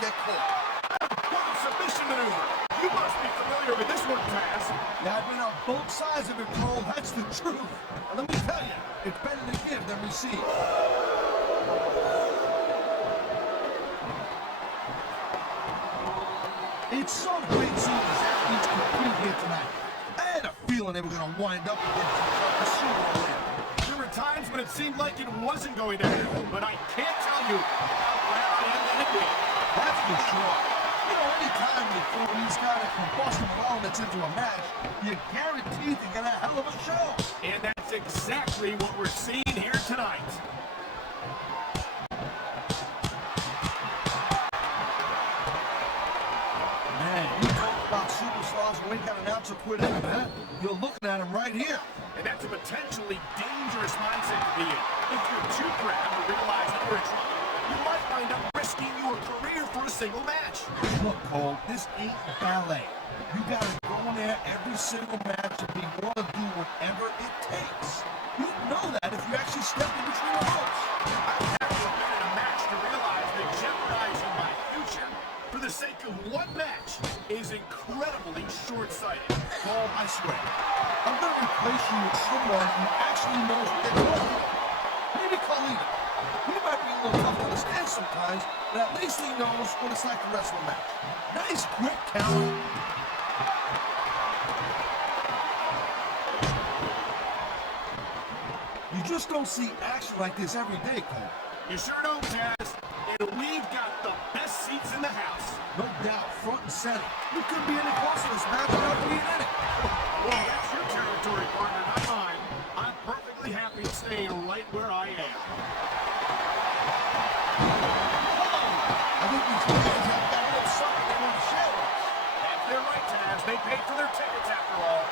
get caught. What a submission maneuver. You must be familiar with this one, Taz. Yeah, I've been on both sides of it, Cole. That's the truth. And let me tell you, it's better to give than receive. It's so great seeing these athletes compete here tonight. I had a feeling they were going to wind up against a Super Bowl. There were times when it seemed like it wasn't going to happen, but I can't tell you how glad I am that it did. That's for sure. You know, anytime you throw these kind of combustible elements into a match, you're guaranteed to get a hell of a show. And that's exactly what we're seeing here tonight. Man, you talk about superstars who ain't got an ounce of quit in them, huh? You're looking at them right here. And that's a potentially dangerous mindset to be in. If you're too proud to realize that you're in trouble, you might wind up risking your career for a single match. Look, Cole, this ain't ballet. You gotta go in there every single match and be willing to do whatever it takes. You know that if you actually step in between the ropes. I've never been in a match to realize that jeopardizing my future for the sake of one match is incredibly short-sighted. Cole, I swear, I'm gonna replace you with someone who actually knows what they're doing. Maybe Khalid. He might be a little tough to understand sometimes, but at least he knows what it's like to wrestle a match. Nice quick count. You just don't see action like this every day, Cole. You sure don't, Taz. And we've got the best seats in the house. No doubt, front and center. You couldn't be any closer to this match without being in it. Well, that's your territory, partner, not mine. I'm perfectly happy staying right where I am. I think these fans have got a little something they want to share with us. And they're right, Taz. They paid for their tickets after all.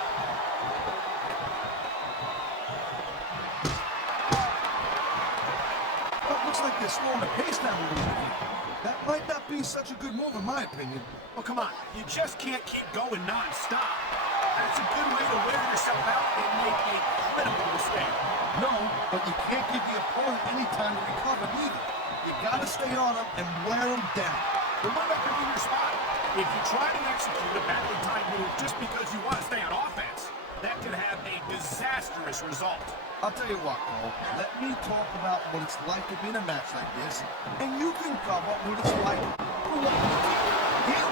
Well, it looks like they're slowing the pace down a little bit. That might not be such a good move in my opinion. Well, come on. You just can't keep going non-stop. That's a good way to wear yourself out and make a critical mistake. No, but you can't give the opponent any time to recover either. You gotta stay on them and wear them down. Remember to be your spot. If you try to execute a badly timed move just because you want to stay on offense, that could have a disastrous result. I'll tell you what, Cole. Let me talk about what it's like to be in a match like this, and you can cover what it's like for what you do. Here,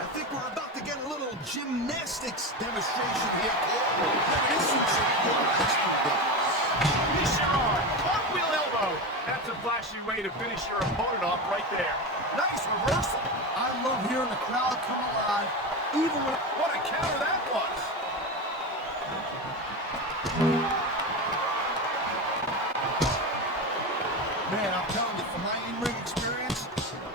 I think we're about to get a little gymnastics demonstration here, Cole. There isn't some We sure are. Cartwheel elbow. That's a flashy way to finish your opponent off right there. Nice reversal. I love hearing the crowd come alive, even when... What a counter that was. Man, I'm telling you, from my in-ring experience,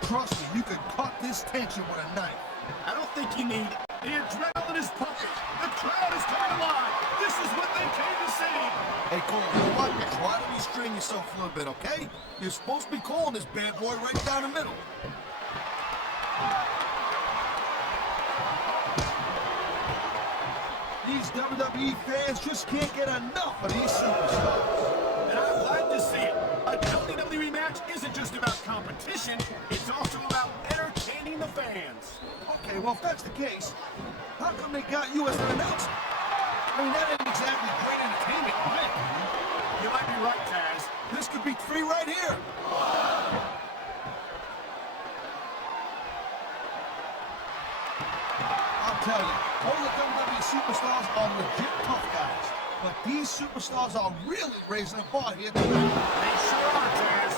trust me, you could cut this tension with a knife. I don't think you need. The adrenaline is pumping. The crowd is coming alive. This is what they came to see. Hey, Cole, you know what? Try to restrain yourself a little bit, okay? You're supposed to be calling this bad boy right down the middle. These WWE fans just can't get enough of these superstars. And I'm glad to see it. A WWE match isn't just about competition, it's also about entertaining the fans. Okay, well, if that's the case, how come they got you as an announcer? I mean, that ain't exactly great entertainment, in my opinion. You might be right, Taz. This could be three right here. I'll tell you, all the WWE superstars are legit tough guys. But these superstars are really raising the bar here tonight. They sure are, Taz.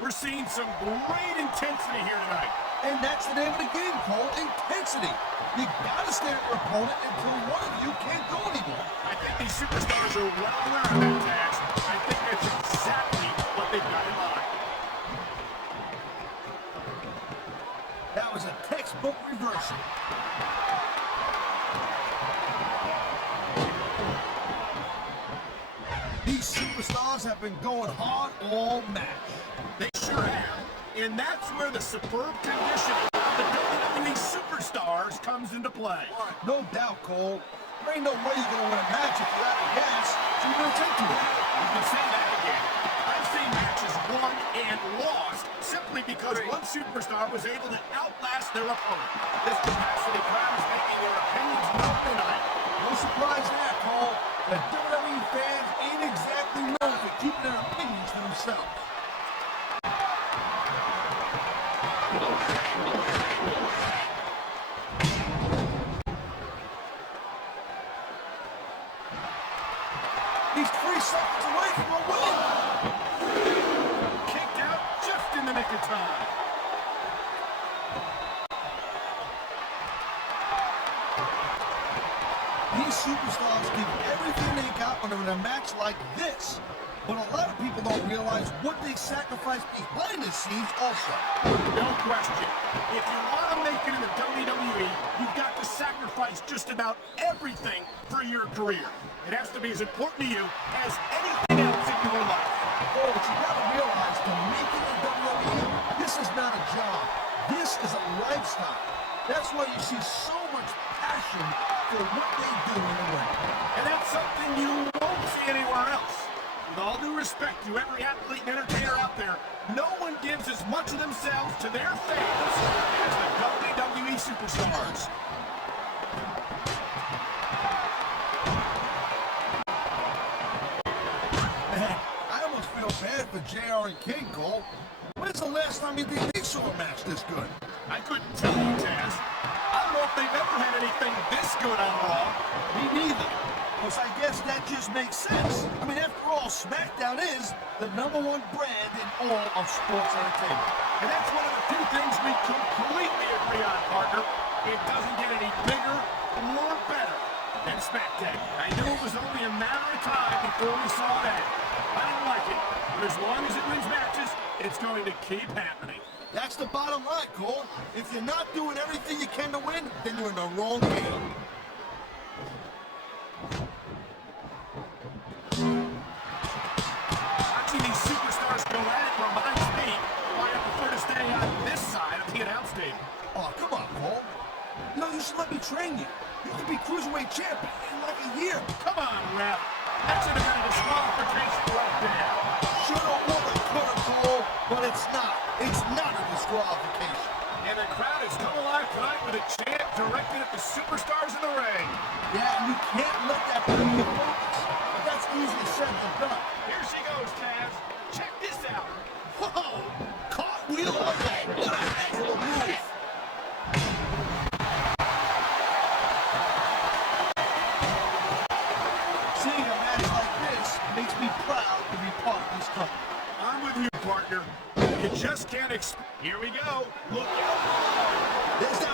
We're seeing some great intensity here tonight. And that's the name of the game, Cole, intensity. You gotta stay with your opponent until one of you can't go anymore. I think these superstars are well aware of that, Taz. I think that's exactly what they've got in mind. That was a textbook reversal. These superstars have been going hard all match. They sure have. And that's where the superb conditioning of the WWE superstars comes into play. No doubt, Cole. There ain't no way you're gonna win a match if you're out of gas, so you're gonna take to it. You can say that again. I've seen matches won and lost simply because one superstar was able to outlast their opponent. This capacity crowd is making their opinions known tonight. No surprise there, Cole. The WWE fans ain't exactly known for keeping their opinions to themselves. He's 3 seconds away from a win. Kicked out just in the nick of time. These superstars give everything they got when they're in a match like this. But a lot of people don't realize what they sacrifice behind the scenes also. No question. If you want to make it in the WWE, you've got to sacrifice just about everything for your career. It has to be as important to you as anything else in your life. Oh, but you gotta realize to make it in WWE, this is not a job. This is a lifestyle. That's why you see so much passion for what they do in the ring. And that's something you won't see anywhere else. With all due respect to every athlete and entertainer out there, no one gives as much of themselves to their fans as the WWE superstars. Man, I almost feel bad for JR and King, Cole. When's the last time you think they saw a match this good? I couldn't tell you, Taz. I don't know if they've ever had anything this good on Raw. Me neither. Because I guess that just makes sense. I mean, after all, SmackDown is the #1 brand in all of sports entertainment. And that's one of the few things we completely agree on, partner. It doesn't get any bigger or better than SmackDown. I knew it was only a matter of time before we saw that. I don't like it, but as long as it wins matches, it's going to keep happening. That's the bottom line, Cole. If you're not doing everything you can to win, then you're in the wrong game. Watching these superstars go at it reminds me why I prefer to stay on this side of the announce table. Oh, come on, Cole. You know, you should let me train you. You could be Cruiserweight champion in like a year. Come on, ref. That should have been a disqualification right there. Shoulda, woulda, coulda, Cole, but it's not. It's not a disqualification. And the crowd has come alive tonight with a chant directed at the superstars in the ring. Yeah, you can't let that put your focus. But that's easier said than done. Here she goes, Taz. Check this out. Whoa! Cartwheel on that. What a heck of a move. Seeing a match like this makes me proud to be part of this company. I'm with you, partner. You just can't Here we go. Look out. There's that